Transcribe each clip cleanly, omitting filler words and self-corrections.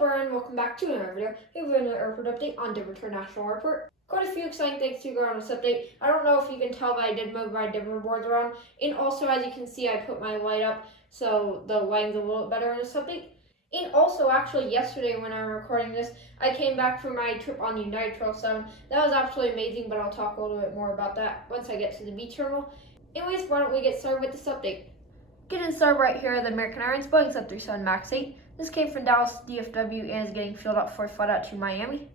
up, everyone? Welcome back to another video. We have another airport update on Denver International Airport. Quite a few exciting things to go on this update. I don't know if you can tell, but I did move my Denver boards around. And also, as you can see, I put my light up, so the lighting's a little bit better in this update. And also, actually, yesterday when I'm recording this, I came back from my trip on United Trail 7. That was absolutely amazing, but I'll talk a little bit more about that once I get to the B terminal. Anyways, why don't we get started with this update? Getting started right here at the American Airlines Boeing 737 MAX 8. This came from Dallas DFW and is getting filled up for a flight out to Miami.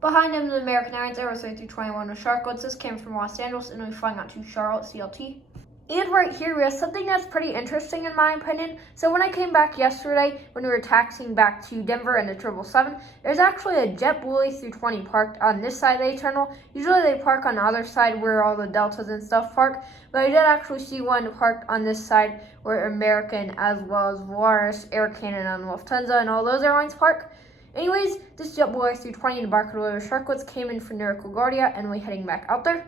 Behind him, the American Airlines Airbus A321 with shark goods. This came from Los Angeles and will be flying out to Charlotte CLT. And right here we have something that's pretty interesting in my opinion. So when I came back yesterday, when we were taxiing back to Denver in the 777, there's actually a JetBlue A320 parked on this side of the terminal. Usually they park on the other side where all the Deltas and stuff park, but I did actually see one parked on this side where American as well as Volaris, Air Canada, and Lufthansa and all those airlines park. Anyways, this JetBlue A320 in the Barcode with shark goods came in from near LaGuardia and we're heading back out there.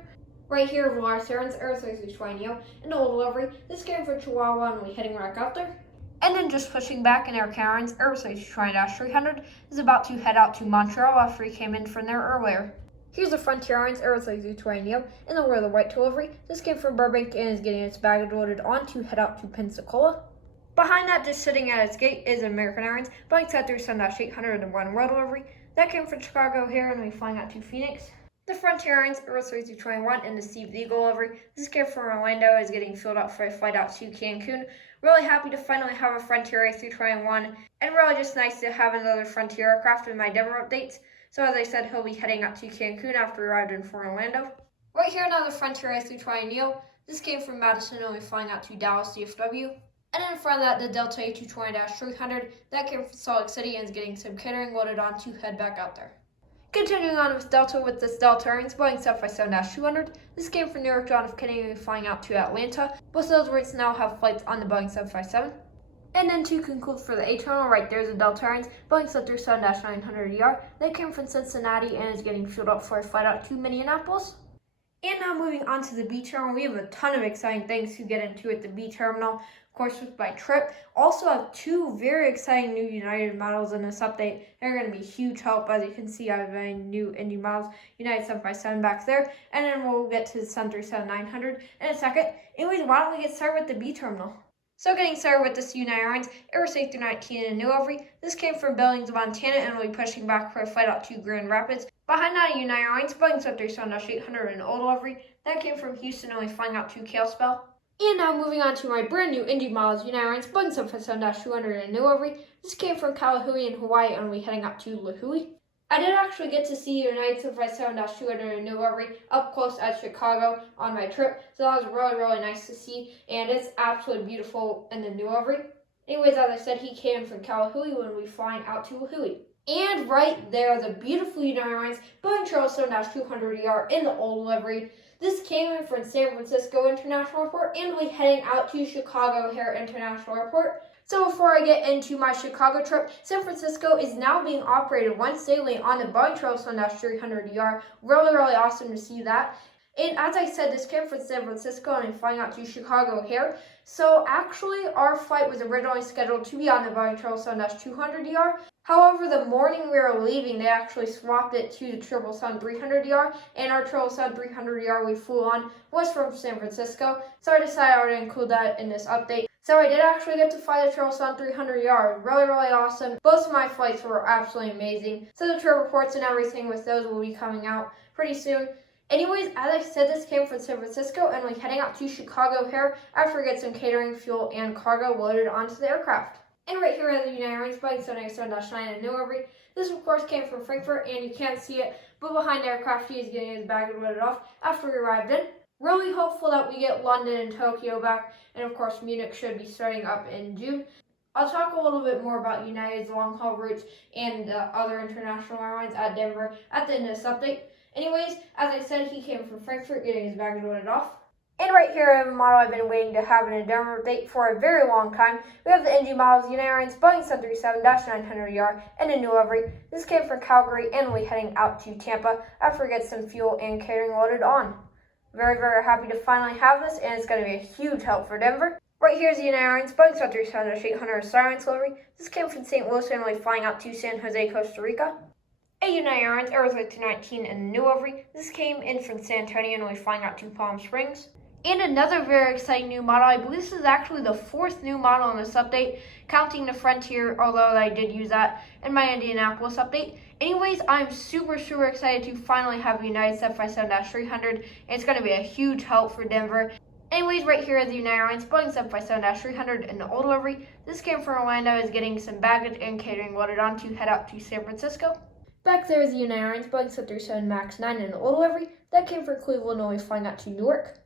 Right here, Volaris Airlines Airbus A320 in the old delivery. This came from Chihuahua and we're heading back out there. And then just pushing back in Air Canada's Airbus A320-300 is about to head out to Montreal after he came in from there earlier. Here's the Frontier Airlines Airbus A320 in the Royal White delivery. This came from Burbank and is getting its baggage loaded on to head out to Pensacola. Behind that, just sitting at its gate, is American Airlines Boeing 737-800 in the One World delivery. That came from Chicago here and we're flying out to Phoenix. The Frontier Airlines Airbus A321 in the Steve Eagle delivery. This came from Orlando is getting filled up for a flight out to Cancun. Really happy to finally have a Frontier A321 and really just nice to have another Frontier aircraft in my Denver updates. So as I said, he'll be heading out to Cancun after he arrived in from Orlando. Right here, another Frontier A320neo. This came from Madison and we're flying out to Dallas DFW. And in front of that, the Delta A220-300. That came from Salt Lake City and is getting some catering loaded on to head back out there. Continuing on with Delta with this Delta Airlines Boeing 757-200. This came from New York John F. Kennedy and flying out to Atlanta. Both of those routes now have flights on the Boeing 757. And then to conclude for the A terminal, right there's a Delta Airlines Boeing 737-900ER. That came from Cincinnati and is getting filled up for a flight out to Indianapolis. And now moving on to the B terminal, we have a ton of exciting things to get into at the B terminal. Of course, with my trip. Also have two very exciting new United models in this update. They're going to be huge help. As you can see, I have a new Indy models, United 757 back there. And then we'll get to the 737-900 in a second. Anyways, why don't we get started with the B terminal? So getting started with this United Airlines Airbus A319 in a new delivery. This came from Billings, Montana, and will be pushing back for a flight out to Grand Rapids. Behind that, United Airlines Boeing 737-800 in an old delivery. That came from Houston and will be flying out to Kalispell. And now moving on to my brand new Indy models, United Airlines Boeing 757-200 in a new delivery. This came from Kalahui in Hawaii and will be heading up to Lahui. I did actually get to see United 757-200 in a new delivery up close at Chicago on my trip. So that was really, really nice to see. And it's absolutely beautiful in the new delivery. Anyways, as I said, he came from Kalahui when we flying out to Lahui. And right there, the beautiful United Airlines Boeing 777-200ER in the old livery. This came in from San Francisco International Airport and will be heading out to Chicago O'Hare International Airport. So before I get into my Chicago trip, San Francisco is now being operated once daily on the Boeing 777-300ER. Really, really awesome to see that. And as I said, this came from San Francisco and I'm flying out to Chicago O'Hare. So actually, our flight was originally scheduled to be on the Boeing 777-200ER. However, the morning we were leaving, they actually swapped it to the 777-300ER, and our 777-300ER we flew on was from San Francisco. So I decided I would include that in this update. So I did actually get to fly the 777-300ER. Really, really awesome. Both of my flights were absolutely amazing. So the trip reports and everything with those will be coming out pretty soon. Anyways, as I said, this came from San Francisco and we're heading out to Chicago O'Hare after we get some catering, fuel, and cargo loaded onto the aircraft. And right here at the United Airlines Boeing 787-9 in new delivery. This of course came from Frankfurt and you can't see it, but behind the aircraft he is getting his baggage loaded off after we arrived in. Really hopeful that we get London and Tokyo back, and of course Munich should be starting up in June. I'll talk a little bit more about United's long-haul routes and other international airlines at Denver at the end of this update. Anyways, as I said, he came from Frankfurt getting his baggage loaded off. And right here I have a model I've been waiting to have in a Denver update for a very long time. We have the NG models, United Airlines Boeing 737-900ER and a new delivery. This came from Calgary and we'll be heading out to Tampa after we get some fuel and catering loaded on. Very, very happy to finally have this, and it's going to be a huge help for Denver. Right here is the United Airlines Boeing 737-800 Sirens delivery. This came from St. Louis and will be flying out to San Jose, Costa Rica. A United Airlines Airway 219 and a new delivery. This came in from San Antonio and will be flying out to Palm Springs. And another very exciting new model. I believe this is actually the fourth new model in this update, counting the Frontier, although I did use that in my Indianapolis update. Anyways, I'm super excited to finally have a United 757-300, and it's going to be a huge help for Denver. Anyways, right here is the United Airlines Boeing 757-300 and the old delivery. This came from Orlando, is getting some baggage and catering loaded on to head out to San Francisco. Back there is the United Airlines Boeing 737 MAX 9 and the old delivery. That came from Cleveland and will be flying out to Newark.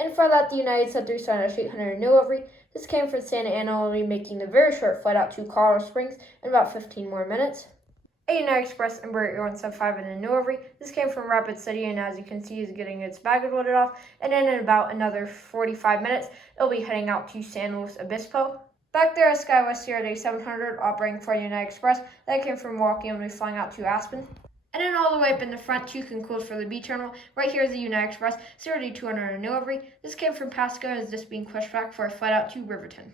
And for that, the United 737-800 new delivery. This came from Santa Ana, will be making the very short flight out to Colorado Springs in about 15 more minutes. A United Express Embraer 175 and a new delivery. This came from Rapid City, and as you can see, is getting its baggage loaded off. And then in about another 45 minutes, it'll be heading out to San Luis Obispo. Back there is SkyWest Sierra Day 700 operating for the United Express. That came from Milwaukee and will be flying out to Aspen. And then all the way up in the front, two can close for the B terminal. Right here is the United Express 0D200 and new delivery. This came from Pasco and is just being pushed back for a flight out to Riverton.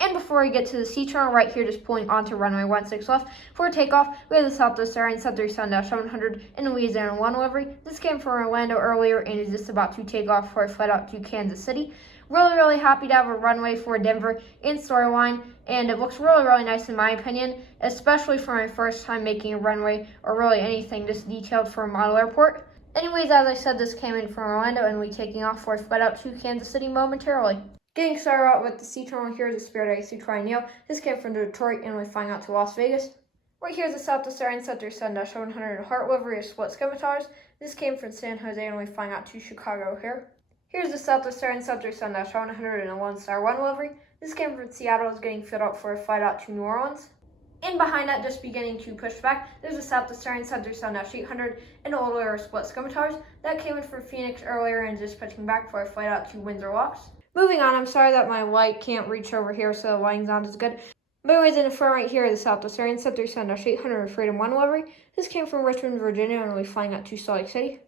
And before we get to the C terminal, right here, just pulling onto runway 16 left for takeoff, we have the Southwest Airlines 737-700 and Louisiana 1 delivery. This came from Orlando earlier and is just about to take off for a flight out to Kansas City. Really happy to have a runway for Denver in storyline, and it looks really nice in my opinion, especially for my first time making a runway or really anything this detailed for a model airport. Anyways, as I said, this came in from Orlando and we'll be taking off for a flight out to Kansas City momentarily. Getting started out with the C terminal, here is the Spirit A320neo. This came from Detroit and we'll be flying out to Las Vegas. Right here is the Southwest Airlines 737-700 Heart livery of split scimitars. This came from San Jose and we'll be flying out to Chicago O'Hare. Here's the Southwest Airlines 737-700 and a Lone Star 1 livery. This came from Seattle, is getting fit up for a flight out to New Orleans. And behind that, just beginning to push back, there's a Southwest Airlines 737-800 and older split scimitars. That came in from Phoenix earlier and just pushing back for a flight out to Windsor Locks. Moving on, I'm sorry that my light can't reach over here, so the lighting's not as good. But anyways, in the front right here is the Southwest Airlines 737-800 Freedom 1 livery. This came from Richmond, Virginia, and will be flying out to Salt Lake City.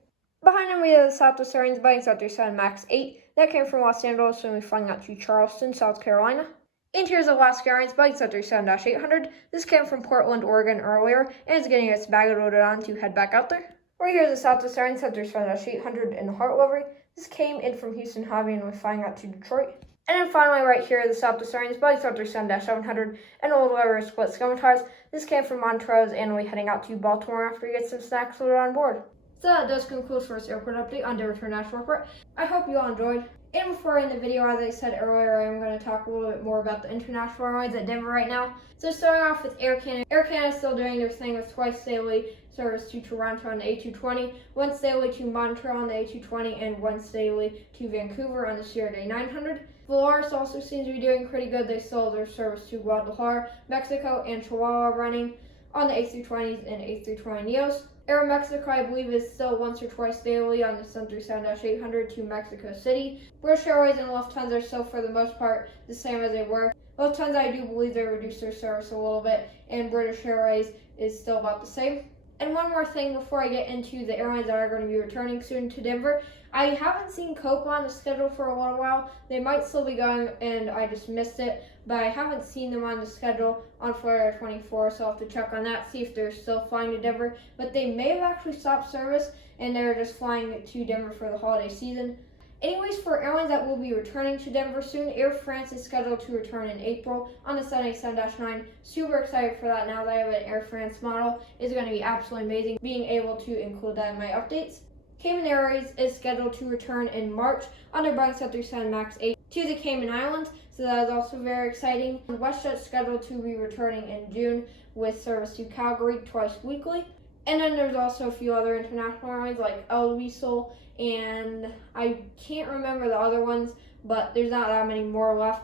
Behind them, we have the Southwest Airlines Boeing 737 MAX 8. That came from Los Angeles and will be flying out to Charleston, South Carolina. And here's the Alaska Airlines Boeing 737-800. This came from Portland, Oregon earlier, and is getting its baggage loaded on to head back out there. Right here is the Southwest Airlines 737-800 in the Heart livery. This came in from Houston Hobby and will be flying out to Detroit. And then finally, right here is the Southwest Airlines Boeing 737-700 and old livery split scimitars. This came from Montrose and will be heading out to Baltimore after we get some snacks loaded on board. So that does conclude first airport update on Denver International Airport. I hope you all enjoyed. And before I end the video, as I said earlier, I am going to talk a little bit more about the international airlines at Denver right now. So starting off with Air Canada. Air Canada is still doing their thing with twice daily service to Toronto on the A220, once daily to Montreal on the A220, and once daily to Vancouver on the Sierra Day 900. Volaris also seems to be doing pretty good. They still have their service to Guadalajara, Mexico, and Chihuahua running on the A320s and A320neos. Aeromexico, I believe, is still once or twice daily on the 737-800 to Mexico City. British Airways and Lufthansa are still, for the most part, the same as they were. Lufthansa, I do believe they reduced their service a little bit, and British Airways is still about the same. And one more thing before I get into the airlines that are going to be returning soon to Denver. I haven't seen Copa on the schedule for a little while. They might still be going, and I just missed it. But I haven't seen them on the schedule on Florida 24, so I'll have to check on that, see if they're still flying to Denver. But they may have actually stopped service, and they're just flying to Denver for the holiday season. Anyways, for airlines that will be returning to Denver soon, Air France is scheduled to return in April on the 787-9. Super excited for that now that I have an Air France model. It's going to be absolutely amazing being able to include that in my updates. Cayman Airways is scheduled to return in March on their Boeing 737 MAX 8 to the Cayman Islands, so that is also very exciting. WestJet is scheduled to be returning in June with service to Calgary twice weekly. And then there's also a few other international airlines like El Viso, and I can't remember the other ones, but there's not that many more left.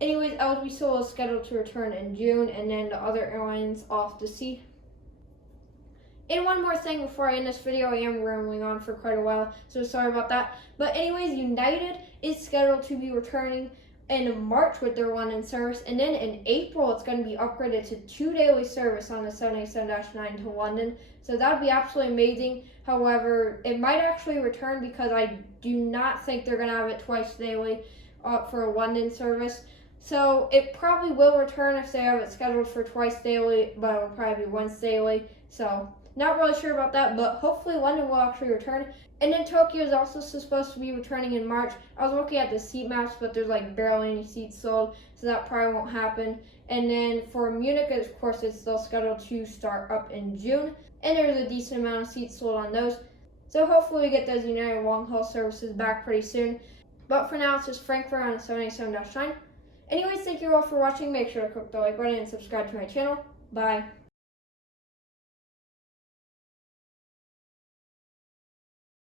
Anyways, El Viso is scheduled to return in June, and then the other airlines off to see. And one more thing before I end this video, I am rambling on for quite a while, so sorry about that. But anyways, United is scheduled to be returning in March with their London service, and then in April it's going to be upgraded to 2 daily service on the 787-9 to London. So that would be absolutely amazing. However, it might actually return because I do not think they're going to have it twice daily for a London service. So it probably will return if they have it scheduled for twice daily, but it will probably be once daily. So not really sure about that, but hopefully London will actually return. And then Tokyo is also supposed to be returning in March. I was looking at the seat maps, but there's like barely any seats sold, so that probably won't happen. And then for Munich, of course, it's still scheduled to start up in June, and there's a decent amount of seats sold on those. So hopefully we get those United long-haul services back pretty soon. But for now, it's just Frankfurt on a 787-9. Anyways, thank you all for watching. Make sure to click the like button and subscribe to my channel. Bye.